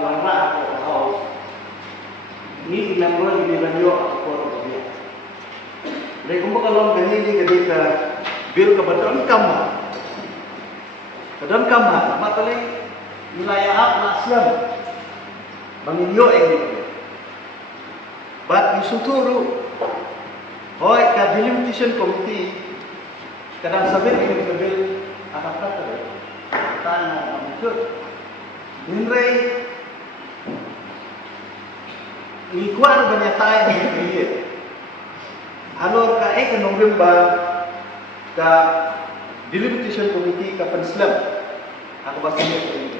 juara atau house ini member di radio atau dia. Mereka kumpul kalau ini ketika bil kebetulan kebetulan kamar, apa paling wilayah apa Islam, banginyo ini. But isu turu, hoy ka delimitation committee kadang sabit ini bil apa kata tanah maksud Hinray ikuan banyak tayo ni halor ka November ka delimitation committee ka Islam ako ba siya ini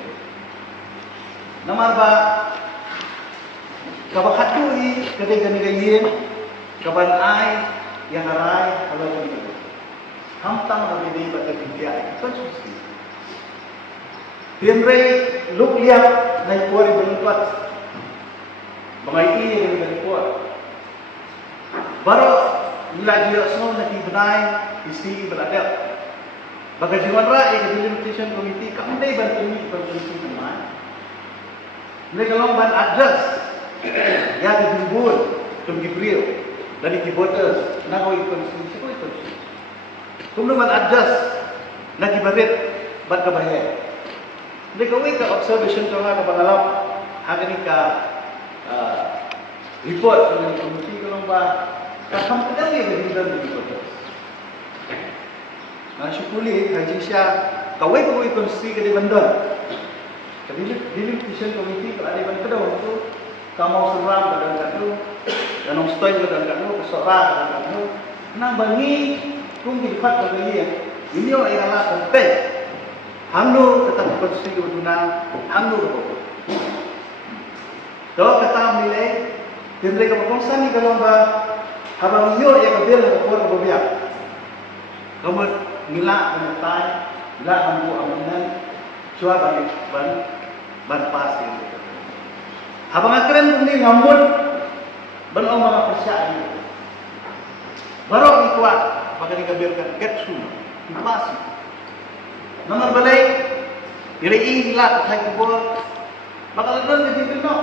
namar ba kabakatu i ketika nigayin kaban ay yang aray halor ka ni hamtam na bini ba tabigya konsusi Hinray look lihat na ikuan berlipat bangay ini yang berlipat baru bila dia semua nanti benai isi beradab bagai jiwan rakyat delimitation committee kami dah bantu ini berfungsi teman mereka lomban adjust ya dijumbul tum Gibril dari keyboarders nak kau ikut siapa itu kemudian adjust nak kibarit bat kabahaya mereka wika observation tengah ke pengalap hari ni ka report dari komiti lomba kakam pedang dia berhubungan dengan itu. Nah, syukuri haji Syah kawai konstitusi ke di bandar. Jadi delimitation komiti kalau ada bandar itu kamu seram dan kadu dan stay dan kadu kesorah dan kadu nang bangi kung dipat bagi ya. Ini orang yang ala penting. Hamlu tetap konstitusi keduna hamlu ke. Doa kata nilai Hinray kapagkongsan ni kalomba habang iyo ya kabil na kapur kababiyak. Kamot nila kanatay, nila ang buaminan, siya ban pasin. Habang akren kung ni ngamot, ban ang mga pasyaan. Barok ni kuat, baka ni kabil ka, get soon, pasin. Namar balay, nilai nila katay kubur, baka lagran ni Hinray no.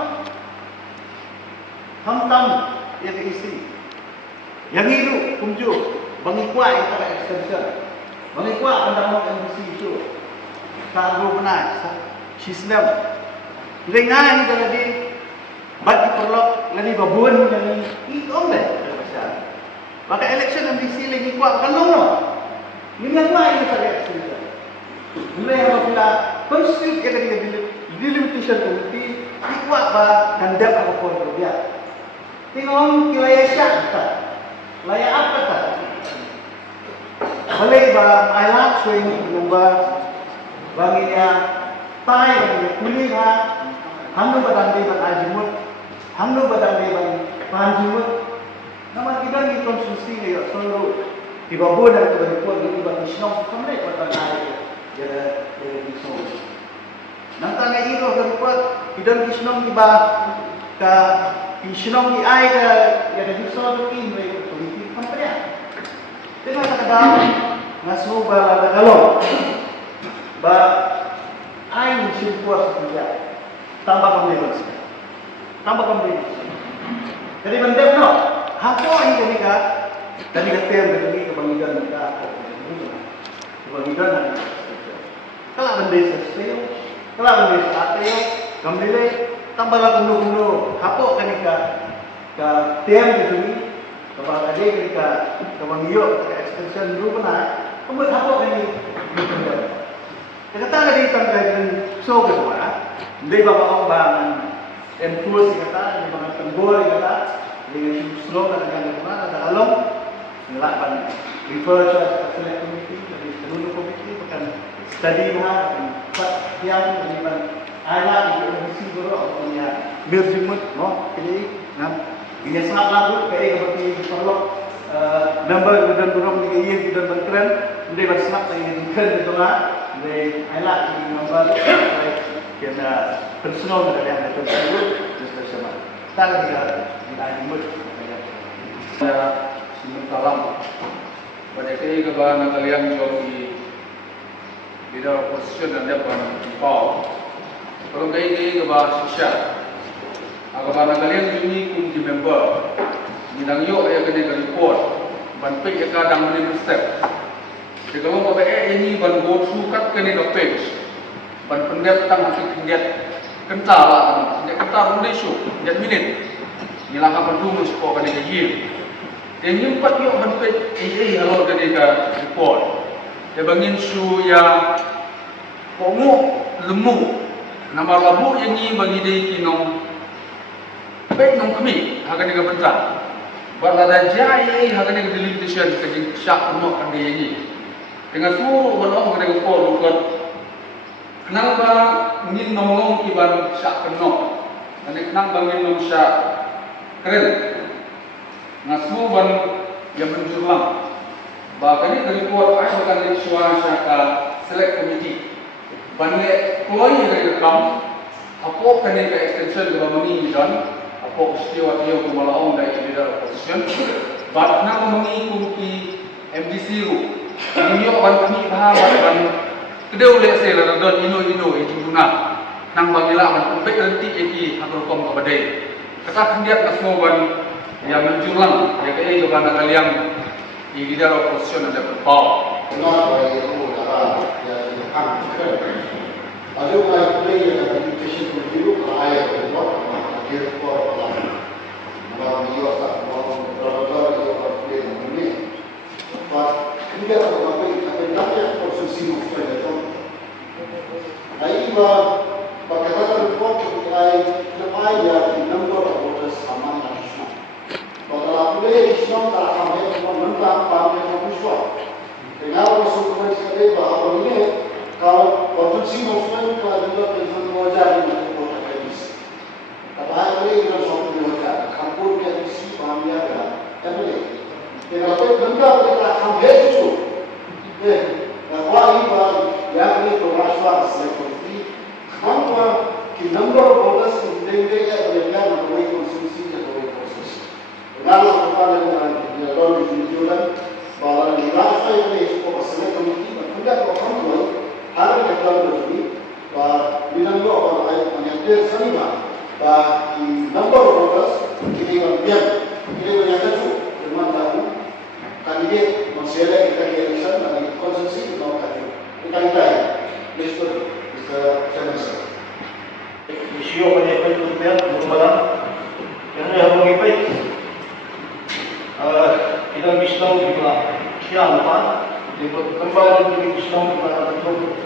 Hamtam yang isi, yang hidup kumju, bangikwa itu adalah extension, bangikwa pendamuk NBC itu, kargo benar, sistem, lengan itu tadi, bagi perlok, lagi babun, lagi itu omlet, maka election NBC lagi kuat kan lono, ini apa ini adalah extension, mulai apabila konstitusi kita delimitation committee, ikuat bah kandak apa pun dia. Tingong kilaya siya ka. Laya apa ka? Balay ba ayat swing lumba banginya tay banginya kuling ha. Hamno badang di ban ajimut. Hamno badang di ban panjimut. Nama kita ni konstitusi ni solo tiba-tiba dan tiba-tiba ini bagi sinong kamle pada hari jadi iso. Nang tanga iro dapat kidan kisnong tiba ka Isinong di ay ya dari solo ini mereka politik kampanye. Dengan kadang ngasuh bala galong, ba ay simpuas saja. Tambah kembali, tambah kembali. Jadi benda no, hapo ini ketika tadi katem dari kebangidan mereka, kebangidan nanti. Kalau benda sesuatu, kalau benda sesuatu, kembali tambah lagu hapo kanika ka tiang gitu ni kapag ade kanika kamangiyo ka extension dulu pernah kemudian hapo kani kata tadi tanggal so ke mana hindi ba ang bangan enforce kata ni mga tanggol kata dengan slow dengan mana ada along ngelaban refer to select committee dari seluruh komite bukan study mah yang dengan ayat itu mesti guru punya berjumut, no? Jadi, ini sangat lagu kayak seperti kalau member dan program ini ia dan berkeren, dia bersenap dengan keren itu lah. Dia ayat ini member kena personal dari yang itu tersebut, bersama. Tak ada kita jumut. Sementara pada kehidupan kalian joki di dalam posisi anda pun kau kalau gay ke bah sisya, agak nak kalian juni kum di member, minang yo ayah kena report, ban page ya kadang mana step. Jadi kalau kau ini ban go through kat kena ke page, ban pendet tang hati pendet kental lah, pendet kental boleh show, pendet minit, nilah apa dulu supaya kena keji. Yang nyimpat yo ban page kalau kena ke report, dia bangin show yang komo lemu. Nama labu yang ni bagi dia kinong baik nong kami akan dia bentar. Balada jai akan dia delimitation kerja syak penuh kan dia ni. Dengan tu orang akan dia kau lukat. Kenapa ingin nolong iban syak penuh? Dan kenapa ingin nolong syak keren? Ngasu ban yang menjurlang. Bahkan ini dari kuat ayat akan dia suara syaka select committee. Banyak keluarga dari rekam, apa kena ke extension ke mengi dan apa setiap dia kemalaun dari leader opposition. Batna mengikuti MDC ru. Ini orang kami bahas dan kedua oleh saya dan ino itu guna. Nang bagilah man umpet nanti eki atau kom kepada. Kata kendiat nasmoban yang menjulang ya kaya ke banda kalian di leader opposition ada berpau. Although I play an application to you, I have not here for a about you are playing on me. But you get a nothing for to see my friend. I report the number of voters among the nation. But the play is not that I'm here for one Dengar masuk ke sini bahawa ini kalau produksi maupun kalau juga penjualan wajar ini untuk akademisi. Tapi hari ini kita soal wajar, kampur akademisi pahamiya kan, boleh. Kalau benda kita hamil itu, kalau ini yang ini termasuk seperti, kalau the number of voters in India adalah yang boleh konsumsi atau boleh konsumsi. Kalau kita yang lalu ditunjukkan bahwa di rasa ini sebuah select committee tidak berkontrol hari kedua ini bahwa bidang orang menyentuh seniman bahwa di number of voters ini yang satu dengan tahu kandidat menselek kita di election dan konsensus itu kita Mr. Chairman. Isu banyak itu dia bermalam. Yang yang mengipai kita Islam juga siapa dia kembali ke Islam pada bentuk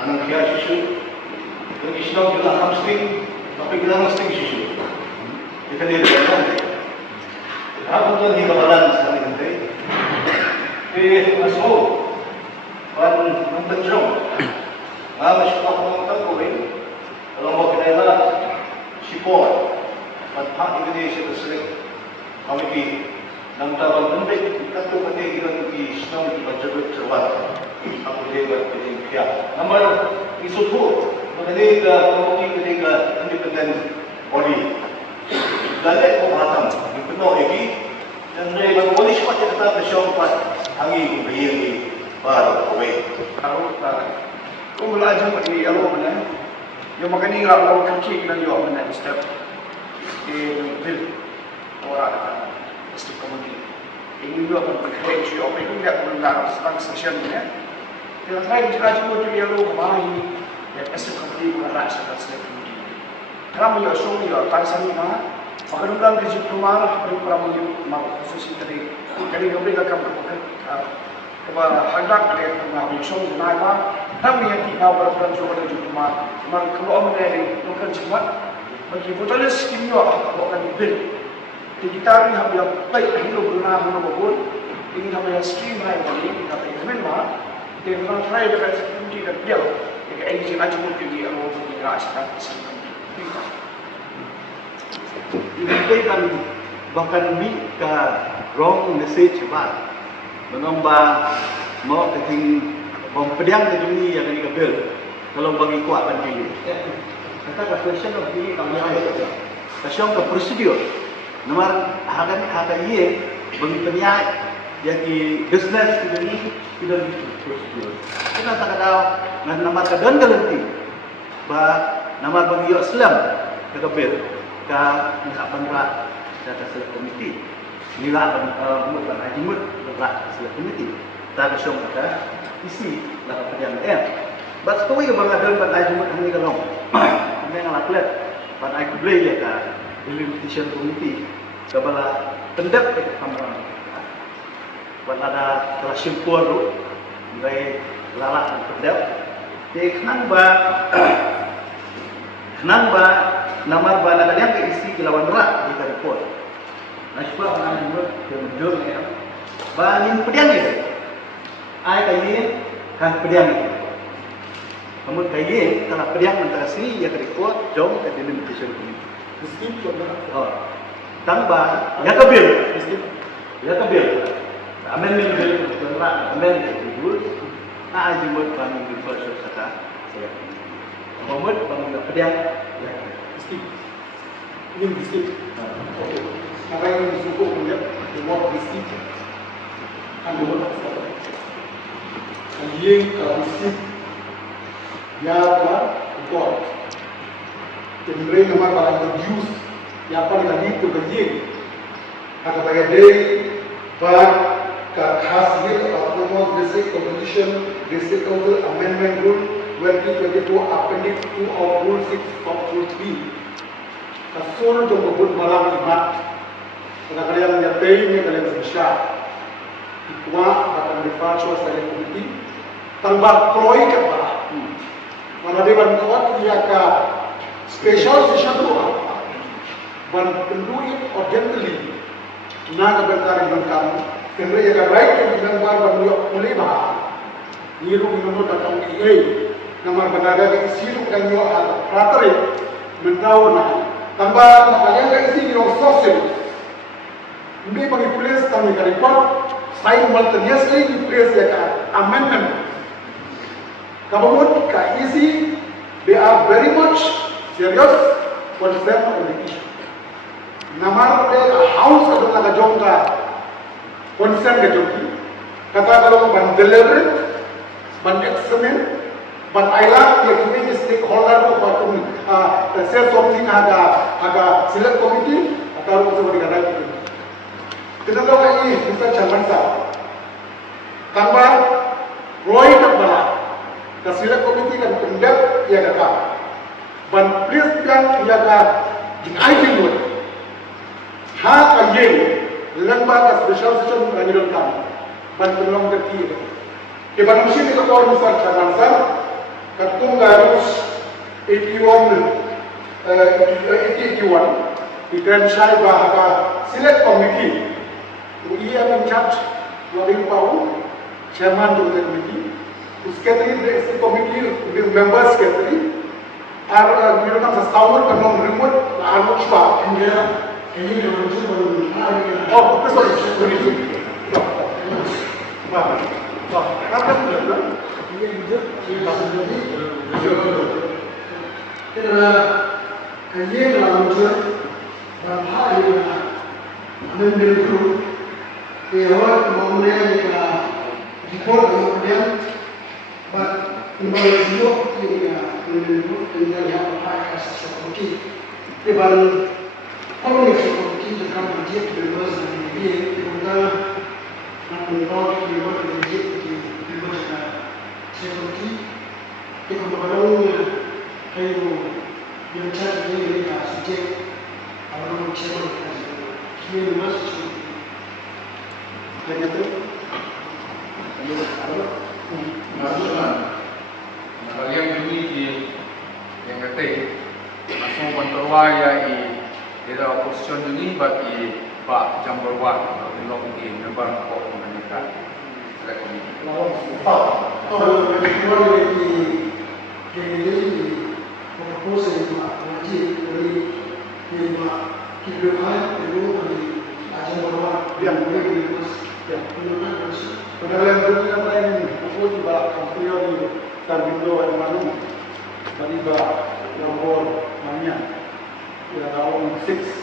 anak dia susu dan Islam juga hamstring tapi kita hamstring susu kita lihat kan apa tuh di kawalan sekali nanti masuk dan menterjang masuk aku mengatakan kalau mau kita support dan hak Indonesia tersebut kami nang tawag nanti kita tu pati kita di Islam di Majapahit terwat aku dia berpikir nama isu tu mengenai kemudian ketika independent body dalek pemahatan di penuh lagi dan dari bagaimana cepat kita bersyukur hangi beryang baru away kalau belajar di alam mana yang makanya nggak mau kerja dan juga mana step di bil orang Mesti kemudian ini juga berkait apa itu tidak mendengar tentang session ini. Yang saya bicara cuma tu dia lu kemana ini? Yang mesti kemudian mengenai sesuatu kemudian. Kalau menjadi suami atau tansan ini, maka dalam kerja rumah berapa mau khusus dari kami akan kepada hendak dari mengambil suami jenayah. Kami yang tidak berperan juga dari rumah. Maka kalau menjadi bukan cuma bagi voteris ini akan bil. Kita ni hamil baik hidup benar benar bagus. Ini hamil streamline ini, tapi sebenarnya dia orang try dengan security dan dia, jika engine aja mungkin dia mau bergerak sekarang. Ini kan bahkan ke wrong message bah, menambah mau keting pembedian ke dunia yang ini kabel. Kalau bagi kuat kan ini. Kata question of ini kami ada. Question ke prosedur. Nomor harga ini bagi penyiar yang di business ini tidak prosedur. Kita tak tahu nomor kedua nanti bah nama bagi Islam kekabir ka nakapan ra sa select committee nila bukan haji mut ra select committee ta syong ka isi la kapadian but tuwi ka bang adon ban haji mut hangi kalong ane ngalaklet ban ai kublay ya ka delimitation committee kabala pendap ke kamera ban ada kelas simpur tu ngai lalak pendap di kenang ba namar ba na kalian ke isi kilawan rak di report. Nah coba orang buat jujur ya. Ba nin pediang itu. Ai kayin kan pediang itu. Kamu kayin kalau pediang antara si ya report jom ke delimitation committee. Mesti coba. Oh. Tang ba ya kabil. Ya kabil. Amen min bil rak amen ke dulu. Nah jumut bang di first sata saya. Muhammad bang pediang ya. Ini mesti. Sekarang ini suku melihat the mesti. Kan dulu. Kalian kalau mesti ya apa? God. Kemudian nama kalau abuse ya apa lagi itu kalian. Kata bagi day but hasil autonomous basic competition basic council amendment rule 2022 appendix 2 of rule 6 of rule 3. Kasul jom bubut malam imat. Kena kalian nyatain ni kalian bersya. Ikwa akan difacu saya komiti. Tambah kloi kata. Mana dewan kuat dia ka special session tu apa? Ban penduit urgently. Naga berkari dengan kamu. Kemudian dia right yang dengan bar ban mulai bah. Niru minum datang IE. Namar benaga ke isi lu kan yo ratri mentau nah. Tambah kalian ke isi di sosial. Ini bagi place kami ke report simultaneously di place ya kan amendment. Kamu ke isi they are very much serious concerned on the issue. Namar de house adalah kajongka concern kajongki. Kata kalau ban deliberate, ban examine, ban ailah dia kini stakeholder tu patun self something ada select committee atau apa seperti kata itu. Kita tahu ini Mr. Chairman sah. Tambah Roy tak bala. The select committee kan pendek ia kata. Ban please kan ia kata jingai jinggut. Ha kayen lembaga special session rangiran kami. Ban penolong terkini. Keban mesti dikatakan Mr. Chairman sah. Katung Garus 81 Ikan Syai Bahaka Select Committee ia mencap Wabing Pau Chairman of the committee Secretary the committee members secretary are minum sesawur penom remote anu cua ini oh sorry apa Karena kalian dalam ujian berhari ambil dulu, lewat kemudian kita report kemudian, but kembali dulu kita ambil dulu tinggal yang apa sesuatu Iban kalau sesuatu jika berjaya bebas dari dia, kita nak menolak bebas dari dia, bebas sesuatu kita berbaloi kayu yang cari ini kita sejak awal macam ini masuk Dan itu Masukan. Kalian bunyi di yang kata masuk bantuan ya ada position ini bagi Pak Jamborwan belum di member kok menikah. kalau kedua ini propose wajib dari kehidupan dulu dari ajar bahwa yang boleh diurus yang penurunan harus Padahal yang yang lain aku juga kampion di Tarbindo yang mana, tadi bah nomor banyak, ya tahun 6